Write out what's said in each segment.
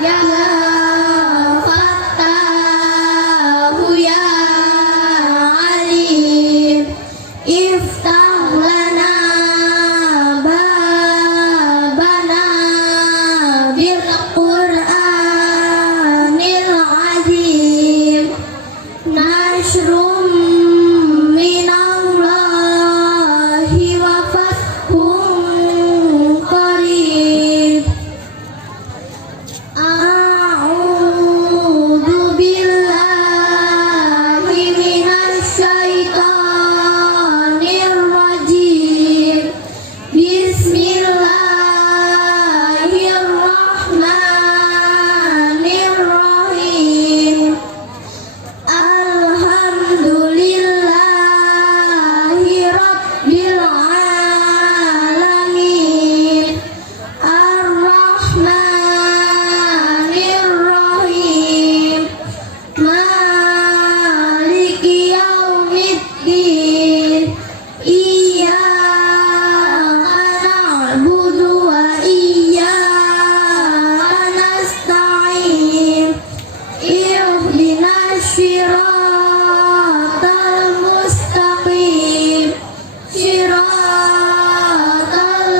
Ya Fattahu ya Alim, iftah lana babana bil Qur'anil azim, nasrum minallahi wa fathun qarib. A'udzu billahi minasy syaithanir rajim. Bismillahirrahmanirrahim. Alhamdulillahi rabbil alamin. Ar-Rahmanir-Rahim. Maliki yaumiddin. Iyyaka na'budu wa iyyaka nasta'in. Ihdinas siratal mustaqim. Siratal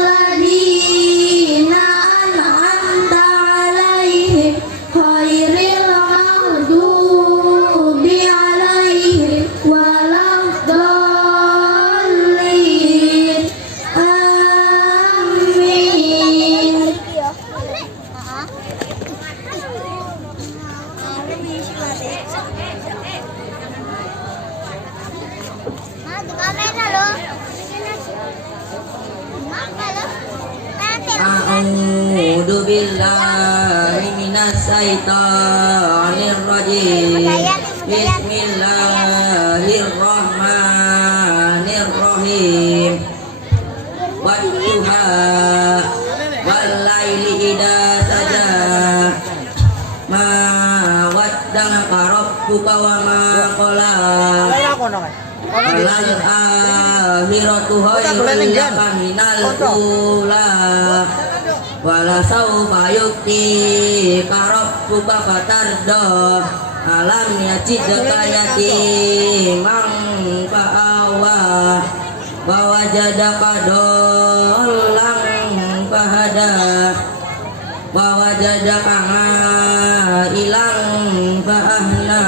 ladzina an'amta 'alaihim ghairil maghdubi 'alaihim waladdallin. Amin. A'udzu billahi minasy syaithanir rajim. Bismillahirrahmanirrahim. Wadduha wal laili idza saja, ma wadda'aka rabbuka wa ma qala, wal akhiratu khairun laka minal ula, wala sawfa yu'tika rabbuka fatarda, alam yajidka yatiman fa'awa, wa wajadaka dhallan fahada, wa wajadaka ilang fa'ahna,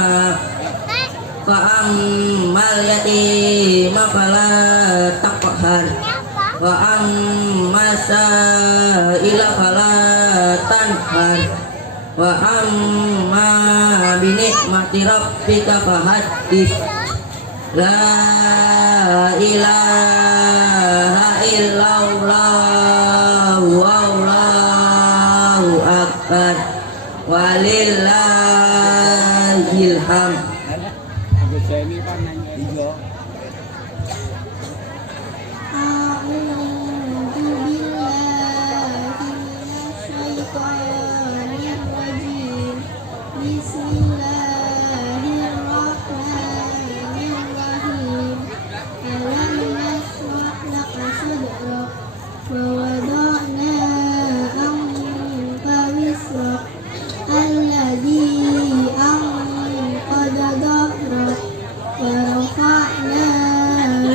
fa'ammal yatima fala taqhar, wa amma sa'ila fala tanhar, wa amma bi ni'mati rabbika fahaddits. La ilaha illallah wallahu akbar walillahil hamd. A'udzu billahi minasy syaithanir rajim. Bismillahirrahmanirrahim. Alam nashrah laka sadrak wa wada'na anka wisrak alladzi anqadha dhahrak wa rafa'na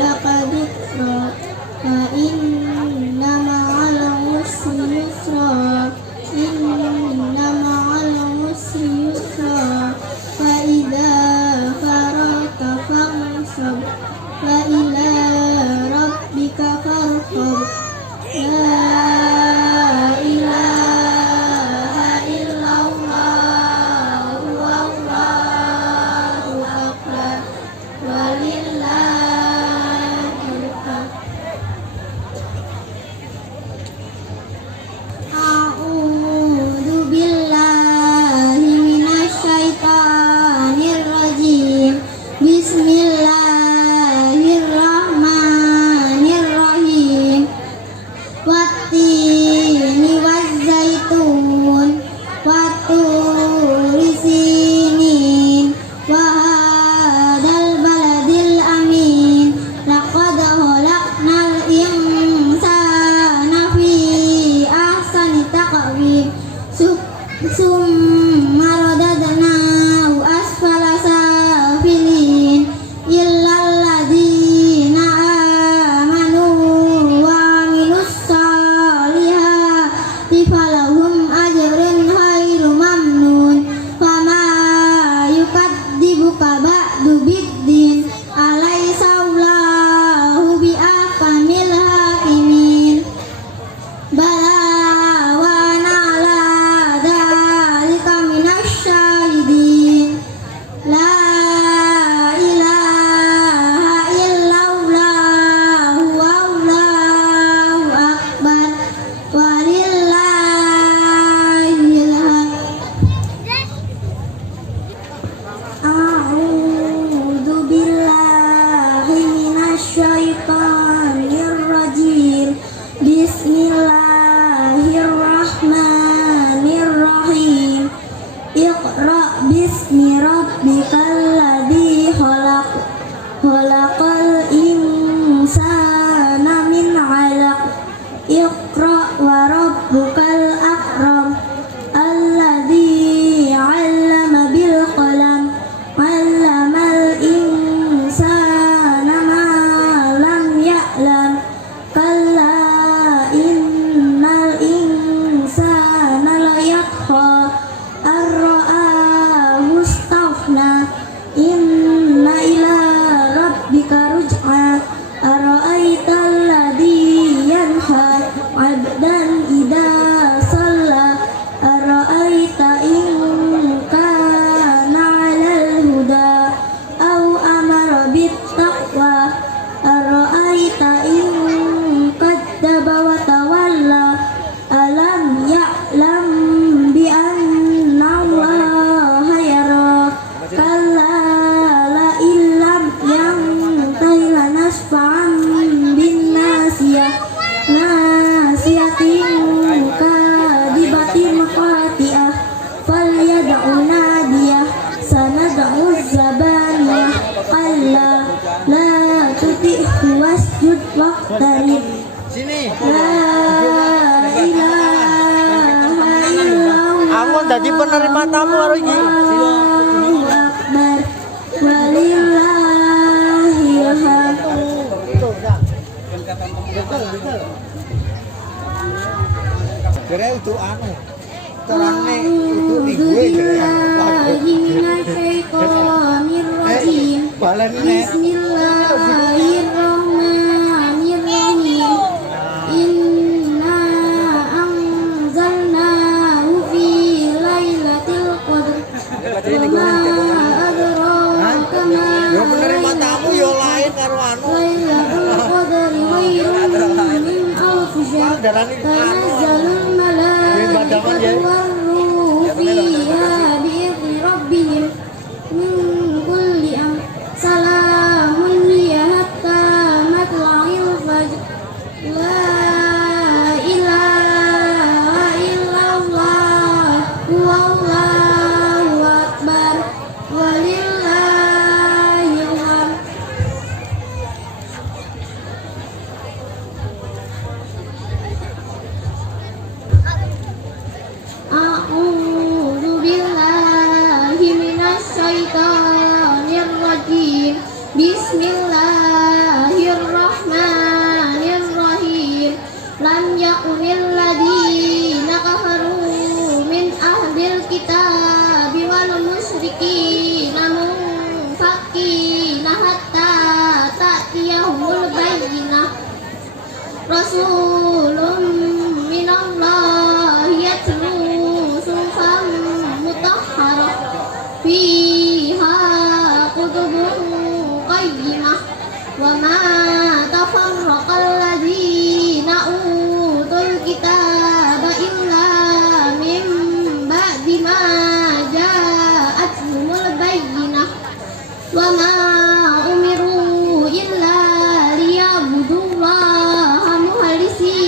laka dhikrak fa inna ma'al usri yusra, inna ma'al usri yusra, fa idza faragta fansab, wa ila rabbika farghab. La ilaha illallah wallahu akbar walillahil hamd. A'udzu billahi minasy syaithanir rajim. Bismillahirrahmanirrahim. Wattini wazzaitun watturi sinin wa hadzal baladil amin. Laqad khalaqnal insana fi ahsani taqwim. summa radadnahu asfala safilin illal ladzina amanu wa amilus solihati falahum ajrun ghairu mamnun fama yukadzibuka ba'du biddin alaysa Allahu biahkamil hakimin bala wa na'la dzalika minasyahidin la ilaha illallah wallahu akbar walillahil hamd. A'udzu billahi minasyaitonir rajim. Bismillahirrahmanirrahim. Iqra bismi rabbikal ladzi khalaq. Khalaqal insana min 'alaq. Iqra wa rabbukal akram. Alladzi 'allama bil qalam. 'Allamal insana ma lam ya'lam. Kalla innal insana layatgha ar-ra'ahu istaghna. Inna ila rabbika ruj'a. Ara'aital ladzi yanha 'abdan idza shalla. Ara'aita in kana 'alal huda aw amara bittaqwa. Ara'aita in kadzdzaba wa tawalla. Alam ya'lam bi anna Allaha yara. Kalla la illam yantahi lanasfa'an bin nasiyah. Nasiyatin kadibatin qati'ah. Falyad'u nadiyah. Sanad'u zabaniyah. Kalla la tuti'hu wasjud waqtarib. La ilaha illallah. Aku dadi penerima tamu karo iki. Allahu akbar walillahil hamd. Kira untuk anu. Terane untuk gue Bismillahirrahmanirrahim. Bismillahirrahmanirrahim. Inna anzalnahu fi lailatul qadr. Wa ma adraka ma yo penerima tamu yo lain karo anu. lailatul qadri khairun min alfi syahr. Tanazzalul malaikatu war-ruhu fiha bi'izni rabbihim min kulli amr. Salamun hiya hatta matla'il fajr. La ilaha illallah wallahu akbar walillahil hamd. A'udzu billahi minasyaitonir rajim. Bismillahirrahmanirrahim. Lam yakunil ladzina kafaru min ahlil kitabi wal musyrikina munfakina hatta ta'tiyahumul bayyinah. Rasulun minallahi yatlu suhufan mutahharah fiha kutubun qayyimah. Wa ma tafarraqal ladzina utul kitaba illa min ba'di ma ja'atuhumul bayyinah. Wa ma umiru illa liya'budullaha mukhlisina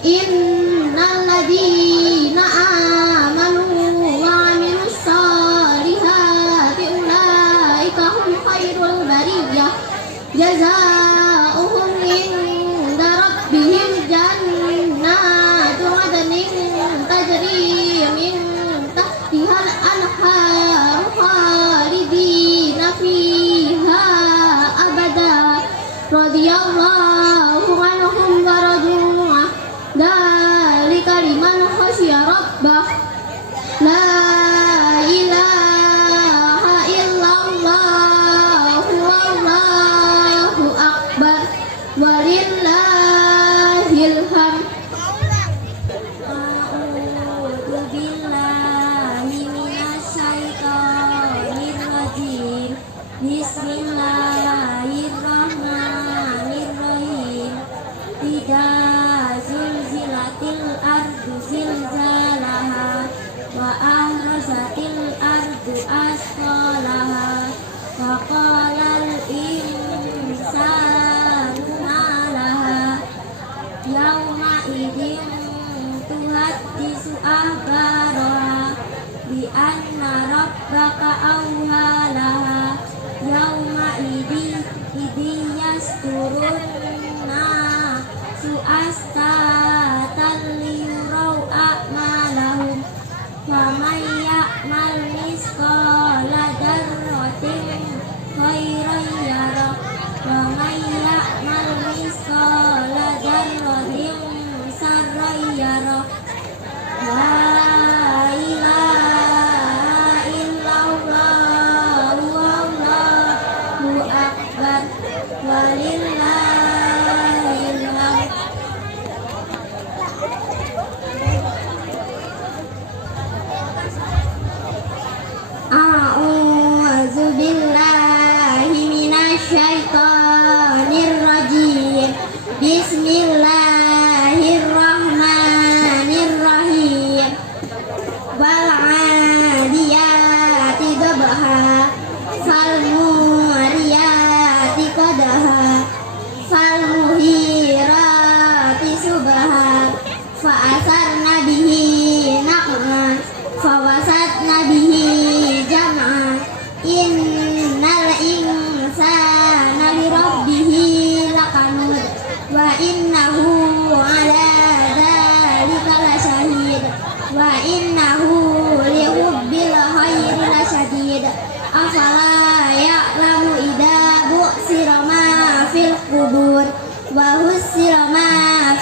innal ladzina amanu wa 'amilus solihati ulaika hum khairul bariyah jazaohum inda rabbihim jannatu 'adnin tajri min tahtihal anhar khalidina fiha abada radhiyallahu anhum wa radu'an dzalika liman khasyiya rabbah la ilaha illallah wallahu akbar walillahil hamd. A'udzu billahi minasyaitonir rajim. Bismillahirrahmanirrahim. Idza zulzilatil ardu zilzalaha wa ahrazatil ardu asqalaha wa qalal insanu ma laha yauma idzin tuhaddisu akhbaraha bi anna rabbaka awhalaha yauma idin yasturun su'astatan liyurau a'malahum wa may ya'mal misqala dzarratin khairan yarah wa may ya'mal misqala dzarratin sarran yarah la ilaha illallah wallahu akbar walillahil hamd. A'udzu billahi minasyaitonir rajim. Bismillahirrahmanirrahim. Wal 'adiyati dhabha fal muriyati qadha fal muhirati subha fa asarna bihi naqma fa wasatna bihi jam'a innal insana li rabbihi lakanud wa innahu ala dzalika lasyahid wa innahu li hubbil khairi lasyadid afala ya'lamu idza bu'sira ma fil qubur wa husira ma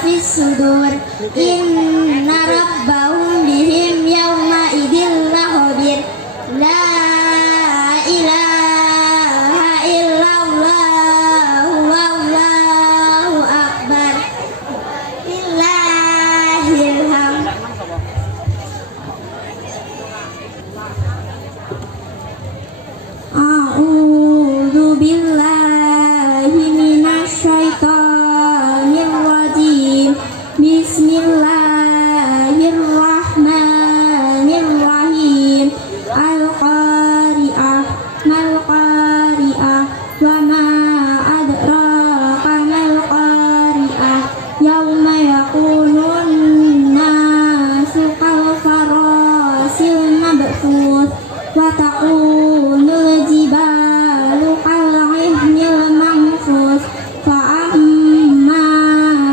fis sudur inna rabbahum bihim yawma idzin lakhabir la ilaha illallah wallahu akbar lillahil hamd. A'udzu billahi minasyaitonir rajim. Bismillahirrahmanirrahim. Al-qari'ah mal qari'ah wa ma adraka mal qari'ah yauma yakunun nasu kal farasil mabthus wa takunul jibalu kal 'ihnil manfus fa amma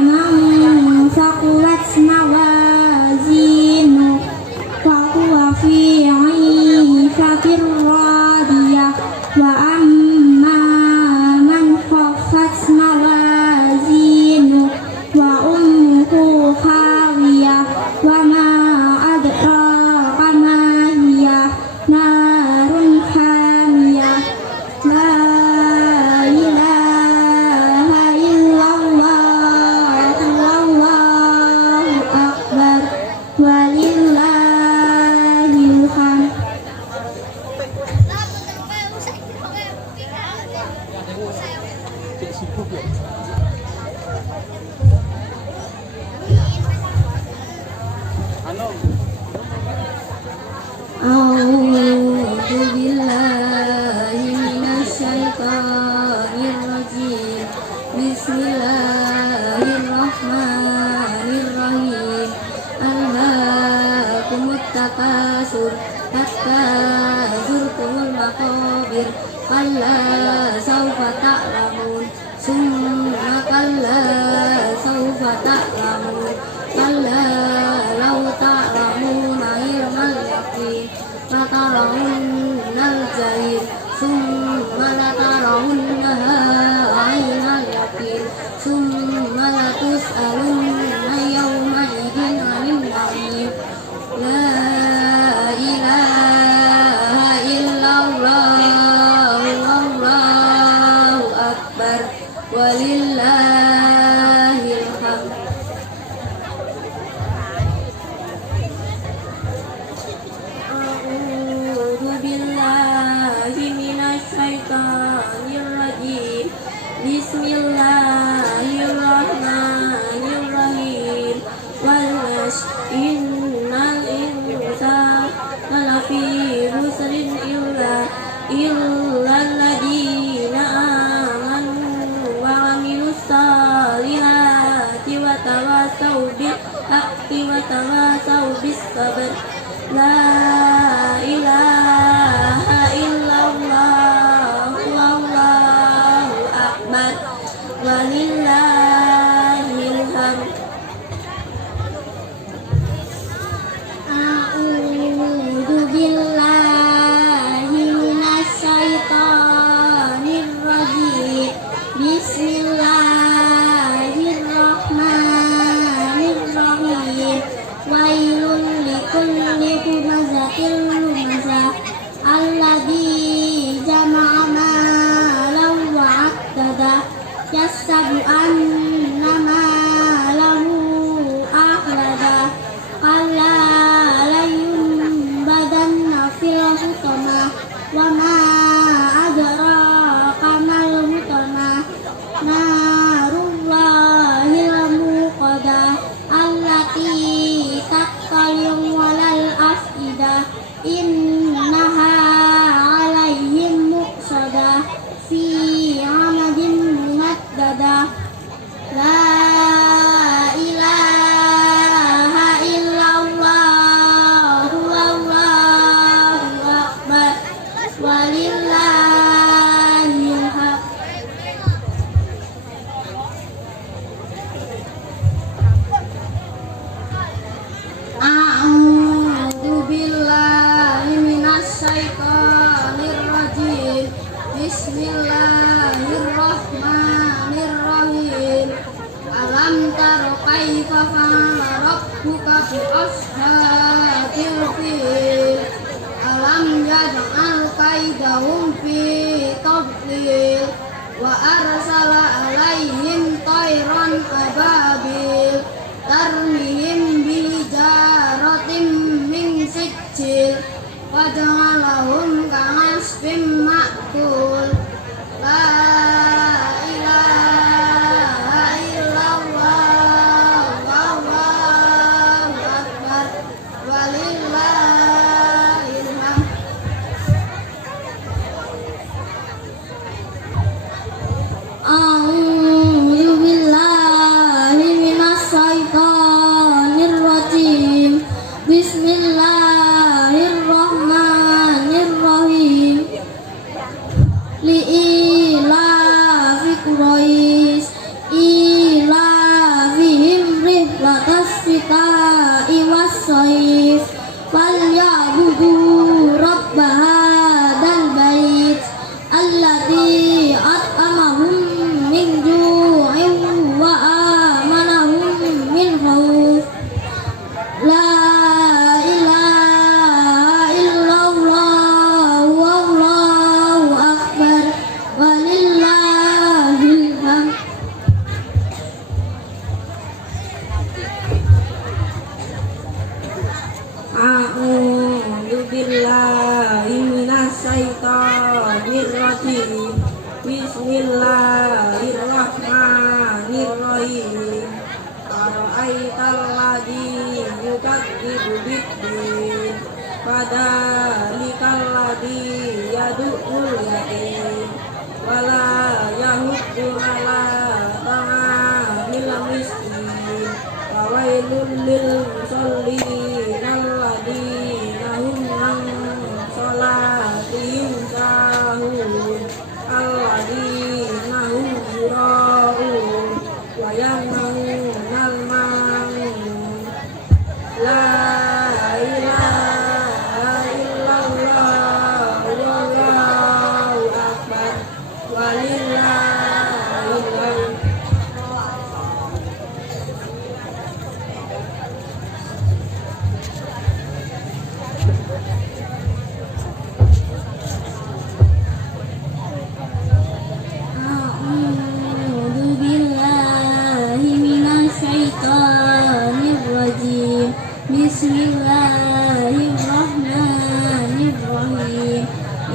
man saqulat mawazinu fa huwa fi 'ishatir radiyah wa amma man khaffat mawazinu wa ummuhu khawiyah wa ma adraka ma hiya narun hamiyah la ilaha illallah wallahu akbar walillahil hamd. A'udzu billahi minasyaitonir rajim. Bismillahirrahmanirrahim. takasur hatta zurtumul maqabir kalla sawfa ta'lamun summa kalla sawfa ta'lamun kalla law ta'lamuna ilmal yaqin latarawunnal jahim summa latarawunnaha 'ainal yaqin summa latus'alunna yawma idin 'anil na'im la ilaha illallah wallahu akbar walillahil hamd. A'udzu billahi minasy syaithanir rajim. Bismillahirrahmanirrahim. Wal 'ashr innal insana lafi khusrin illa alladziina aamanu wa 'amilus salihati wa tawassaw bil haqqi wa tawassaw bis sabr. La ilaha illallah wallahu akbar walillahil hamd. A'udzu billahi minasy syaithanir rajim. Bismillahirrahmanirrahim. Wailun likulli humazatil lumazah alladzi jama'a malan wa 'addada yahsabu anna malahu akhlada kalla layunbadanna fil hutamah wa ma adraka mal hutamah narullahil muqadah allati tattali'u 'alal afidah innaha 'alaihim muqsadah fi 'amadin mumaddadah. La ilaha illallah wallahu akbar walillahil hamd. A'udzu billahi minasy syaithanir rajim. Bismillahirrahmanirrahim. Alam tara kaifa fa'ala rabbuka bi ashabil fil. Alam yaj'al kaidahum fi tadlil wa arsala alaihim tayran ababil tarmihim bijaratin min sijil waja'alahum ka'asfin ma'kul. La ilaha illallah wallahu akbar walillahil hamd. A'udzu billahi minasy syaithanir rajim. Bismillahirrahmanirrahim. Li'ilafi Quraisy ilafihim rihlatas syita'i was-shayf falyabudu rabb hadzal bait alladzi at'amahum min ju'in wa amanahum min khauf. La ilaha illallah wallahu akbar walillahil hamd. A'udzu billahi minasy syaithanir rajim. Bismillahirrahmanirrahim. Ara'aital ladzi yukadzibu bid-din fadzalikal ladzi yad'ul yatim wala yahuddu 'ala ta'amil miskin. Fawailul lil musallin alladzina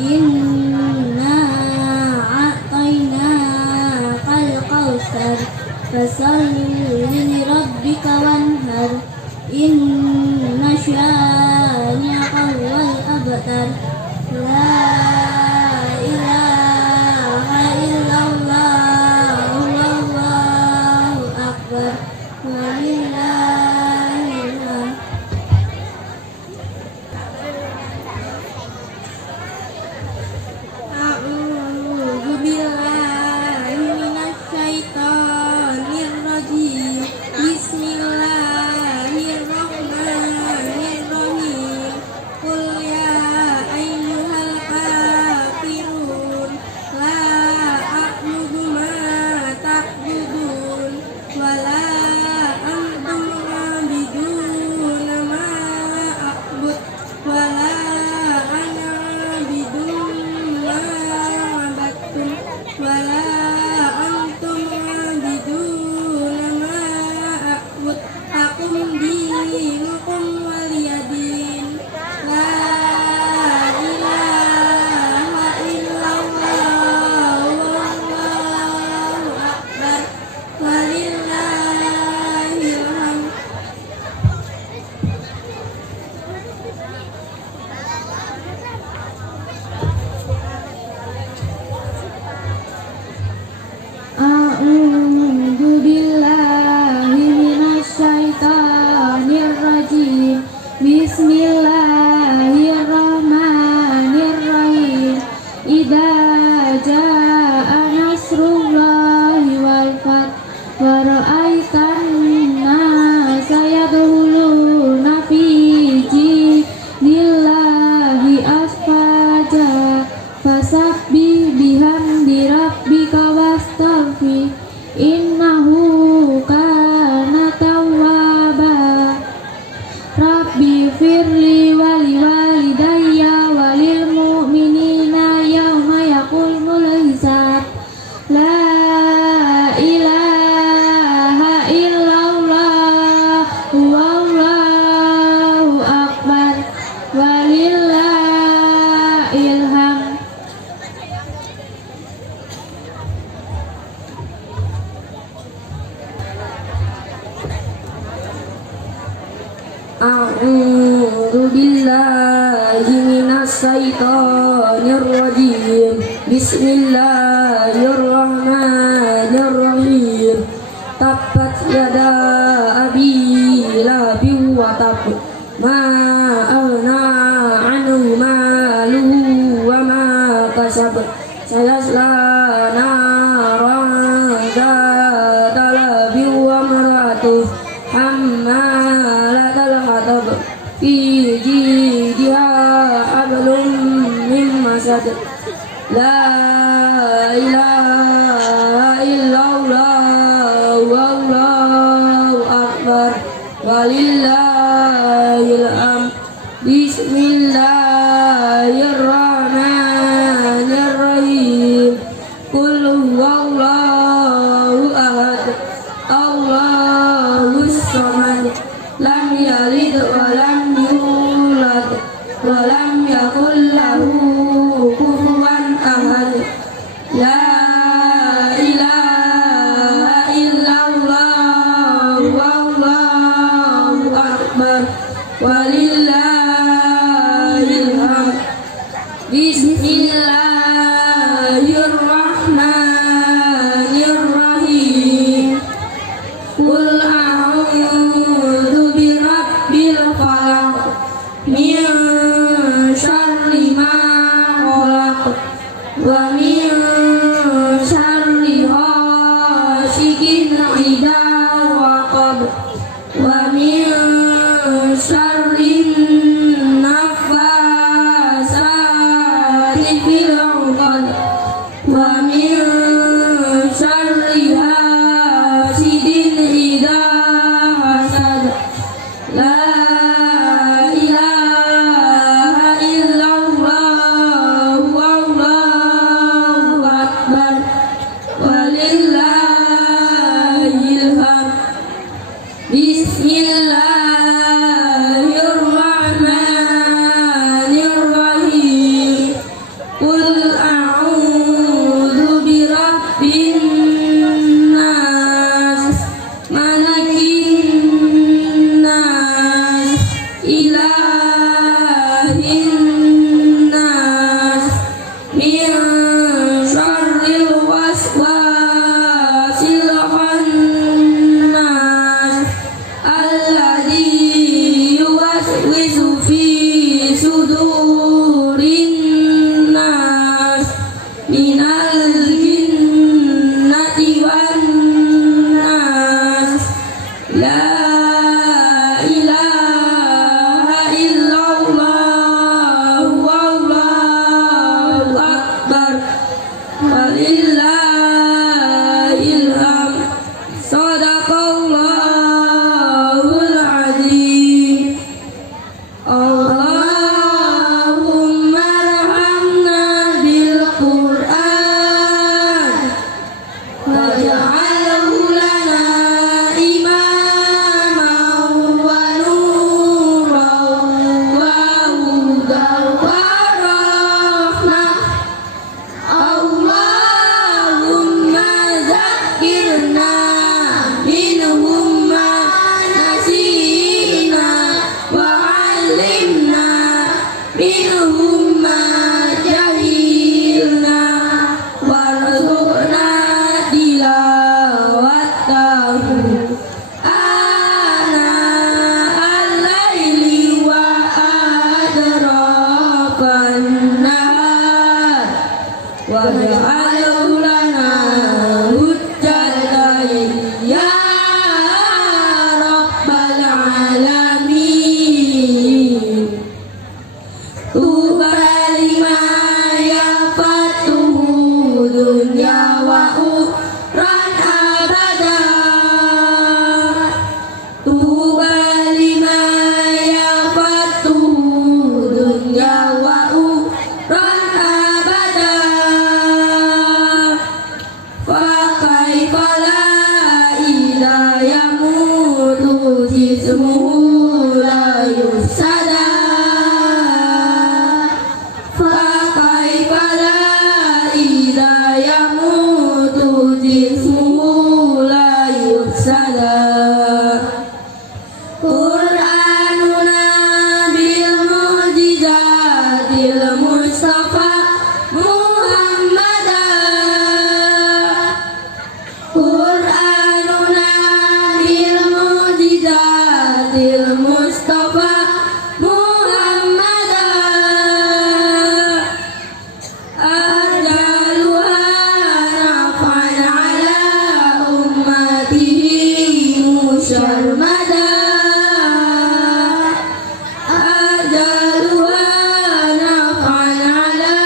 Inna a'tainakal kautsar fasalli li rabbika wanhar inna syani'aka wal abtar la ilaha illallah wallahu akbar walillahil hamd. A'udzu billahi minasy syaithanir rajim. Bismillahirrahmanirrahim. Qul ya ayyuhal kafirun la a'budu ma ta'budun wa la antum 'abiduna ma a'bud wa la ana 'abidun ma 'abadtum wa la antum 'abiduna ma a'bud lakum dinukum waliyadin. La ilaha illallah wallahu akbar walillahil hamd. A'udzu billahi minasy syaithanir rajim. Bismillahirrahmanirrahim. Idza jaa nasrullahi wal fath wa ra'aitan nasa yadkhuluna fi dinillahi afwaja fasabbih bihamdi rabbika wastaghfir innahu kana tawwaba. Rabbi firli wali walidayya walil mu'minina yawma yaqumul hisab. La ilaha illallah wallahu akbar walillahil hamd. A'udzu billahi minasy syaithanir rajim. Bismillahirrahmanirrahim. Tabbat yada abi lahabin wa tab ma aghna anhu maluhu wa ma kasab sayasla naran dzata labin wa imra'atuhu hammalatal hatab fi jidha hablum min masad. La ilaha illallah wallahu akbar walillahil hamd. Bismillahirrahmanirrahim. Qul huwallahu ahad Allahus samad lam yalid wa lam yulad wa lam yakul lahu kufuwan ahad. La ilaha illallah wallahu akbar walillahil hamd. Bismillahirrahmanirrahim. Qul a'udzu birabbil falaq min syarri ma khalaq wa min syarri ghasiqin idza waqab wa min syarri naffasati fil 'uqad wa min syarri hasidin idza hasad. La ilaha illallah wallahu minhum ma jahilna warzuqna tilawatahu ana al-laili wa adrafan nahar waj'al lana hujjatan ya rabbal alamin. Tuba liman yafatuhu dunya wa ukhran abada. Tuba liman yafatuhu dunya wa ukhran abada. Fa kaifa la idza yamutu jismuhu la yusada. Fa kaifa la idza yamutu jismuhu la yusada. Qur'anuna bil mu'jizatil Mustafa Muhammadan. Qur'anuna bil mu'jizatil Mustafa Muhammadan. Ajaluha nafan ala ummatihi musharmada. Ajaluha nafan ala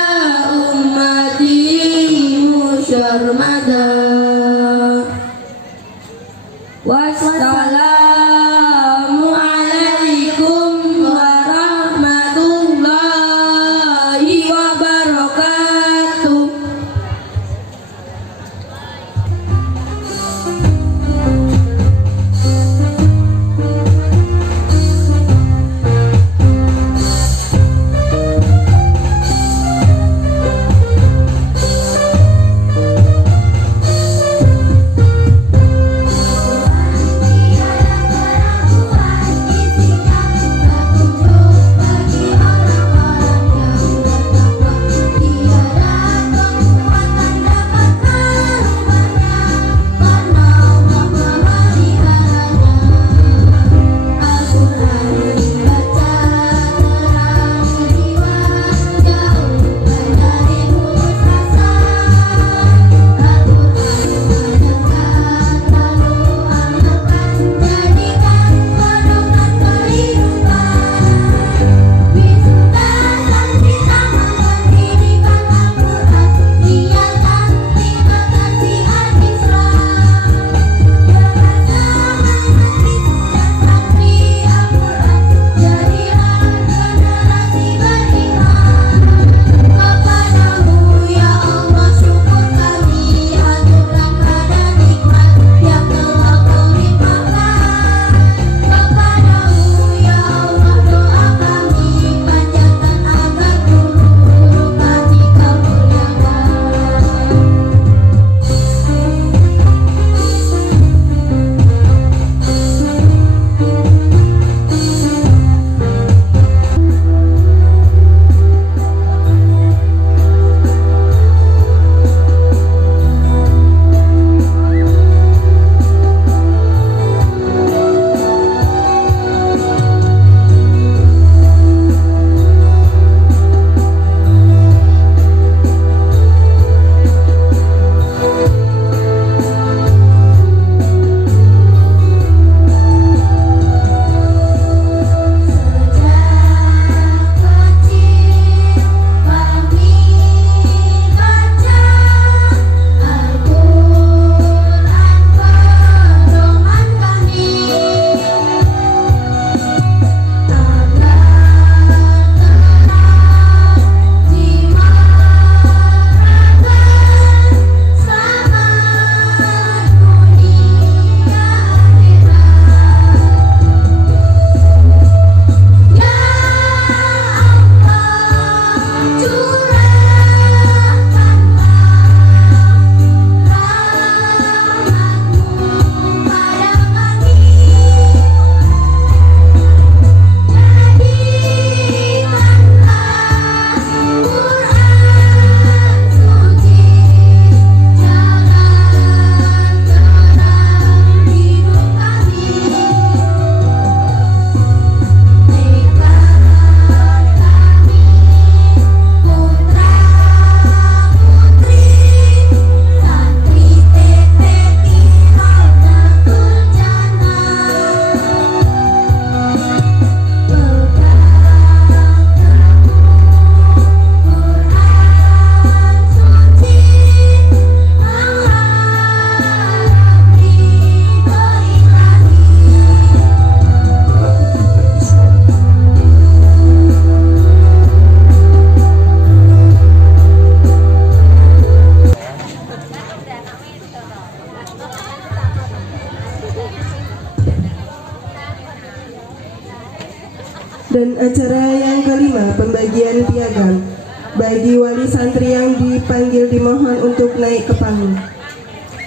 Dan acara yang kelima, pembagian piagam. Bagi wali santri yang dipanggil dimohon untuk naik ke panggung.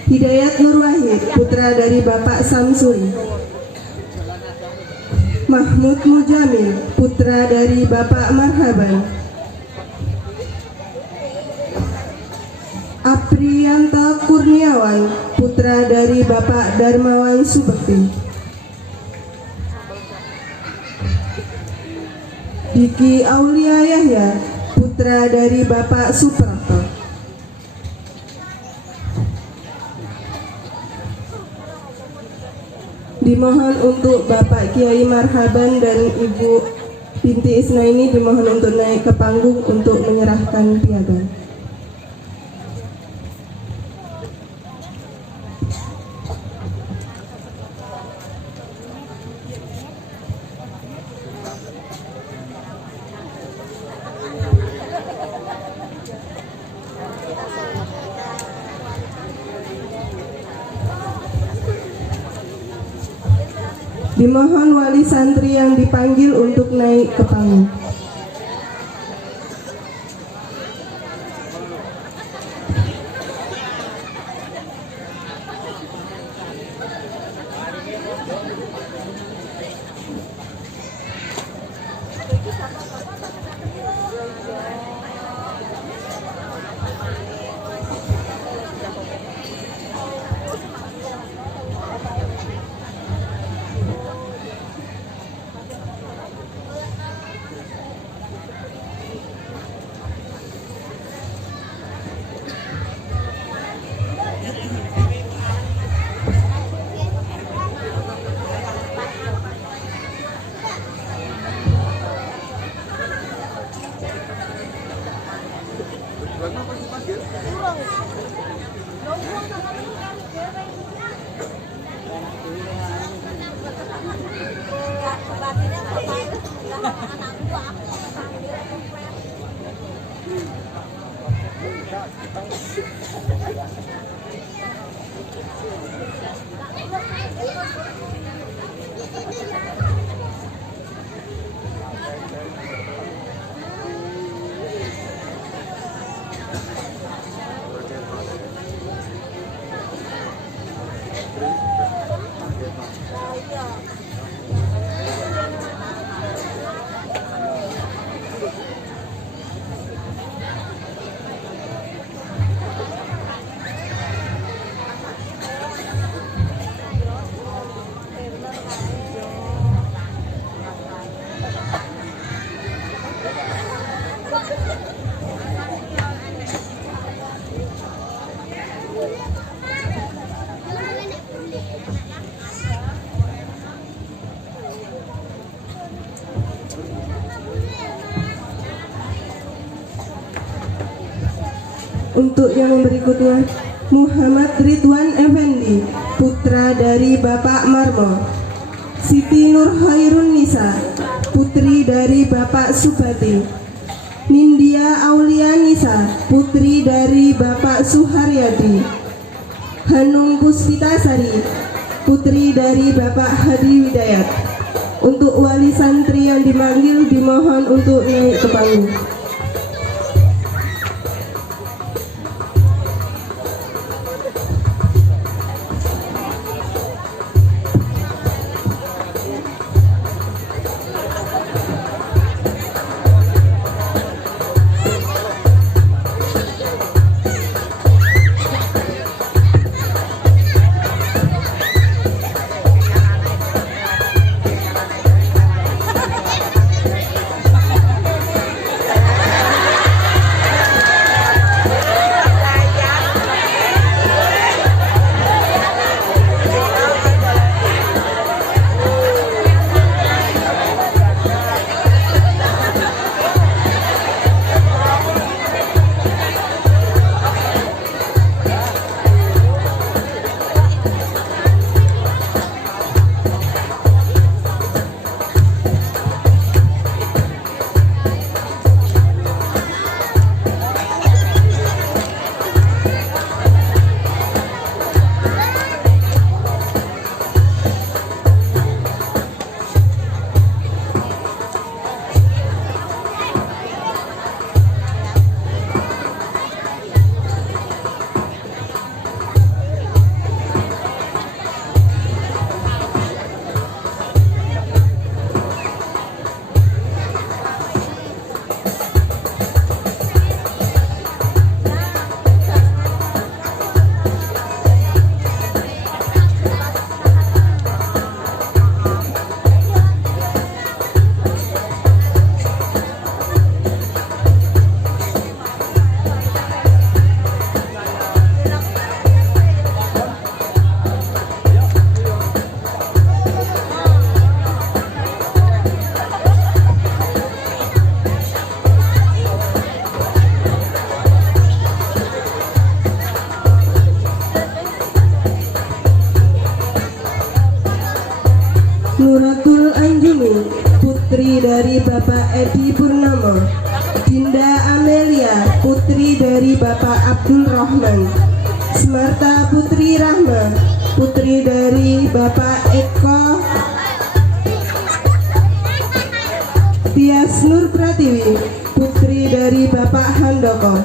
Hidayat Nur Wahid, putra dari Bapak Samsuri. Mahmud Mujamil, putra dari Bapak Marhaban. Aprianta Kurniawan, putra dari Bapak Darmawan Subekti. Diki Aulia Yahya, putra dari Bapak Suprapto. Dimohon untuk Bapak Kiai Marhaban dan Ibu Binti Isnaini dimohon untuk naik ke panggung untuk menyerahkan piagam. Dimohon wali santri yang dipanggil untuk naik ke panggung. Untuk yang berikutnya, Muhammad Ridwan Effendi, putra dari Bapak Marmo. Siti Nur Khairun Nisa, putri dari Bapak Subati. Nindya Aulia Nisa, putri dari Bapak Suharyadi. Hanung Puspitasari, putri dari Bapak Hadi Widayat. Untuk wali santri yang dipanggil dimohon untuk naik ke panggung. Nuratul Anjumi, putri dari Bapak Edi Purnomo. Dinda Amelia, putri dari Bapak Abdul Rahman. Smarta Putri Rahma, putri dari Bapak Eko. Tias Nur Pratiwi, putri dari Bapak Handoko.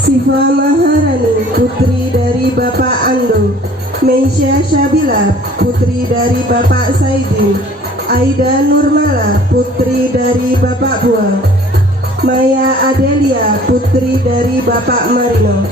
Siva Maharani, putri dari Bapak Ando. Meisya Syabila, putri dari Bapak Saidi. Aida Nurmala, putri dari Bapak Buah. Maya Adelia, putri dari Bapak Marino.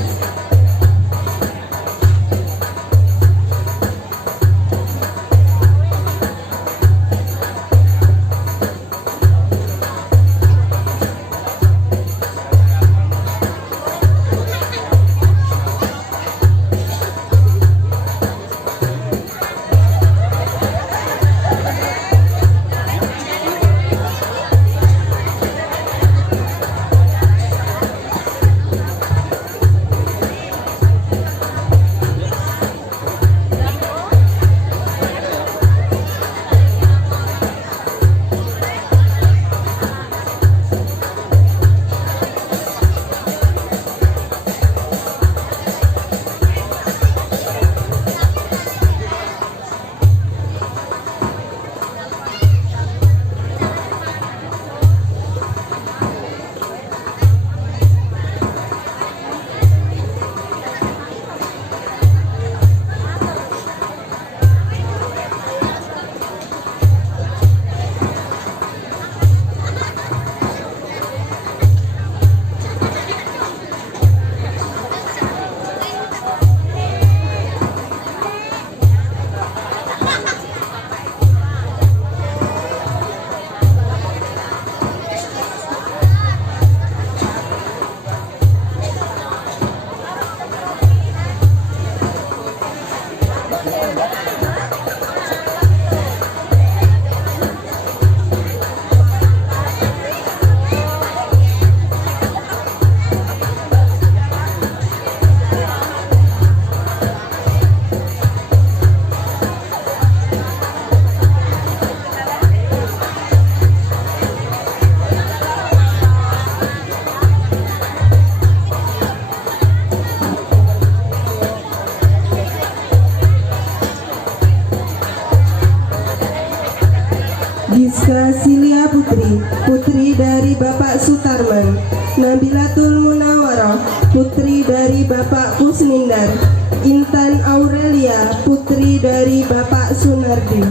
Giska Silia Putri, putri dari Bapak Sutarman. Nabilatul Munawaroh, putri dari Bapak Kusnindar. Intan Aurelia, putri dari Bapak Sunardi.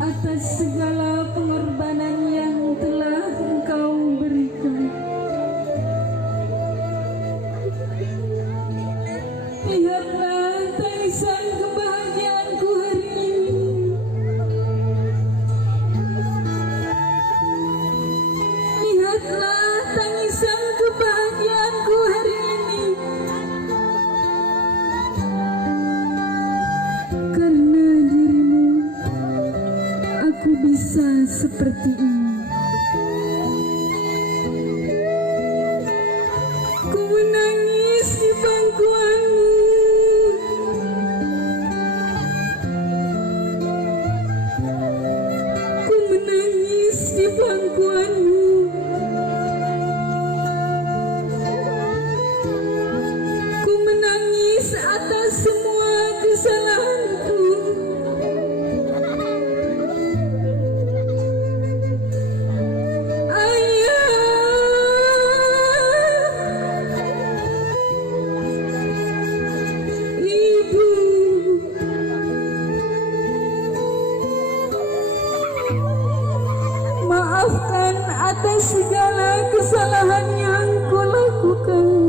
atas segala pengorbanan yang telah Engkau berikan. Lihatlah tangisan kebahagiaanku hari ini. Lihatlah tangisan kebahagiaanku hari ini. Karena dirimu, aku bisa seperti ini. Ku menangis di pangkuanmu. Ku menangis di pangkuanmu. Ku menangis atas semua kesalahanku. Maafkan atas segala kesalahan yang kulakukan.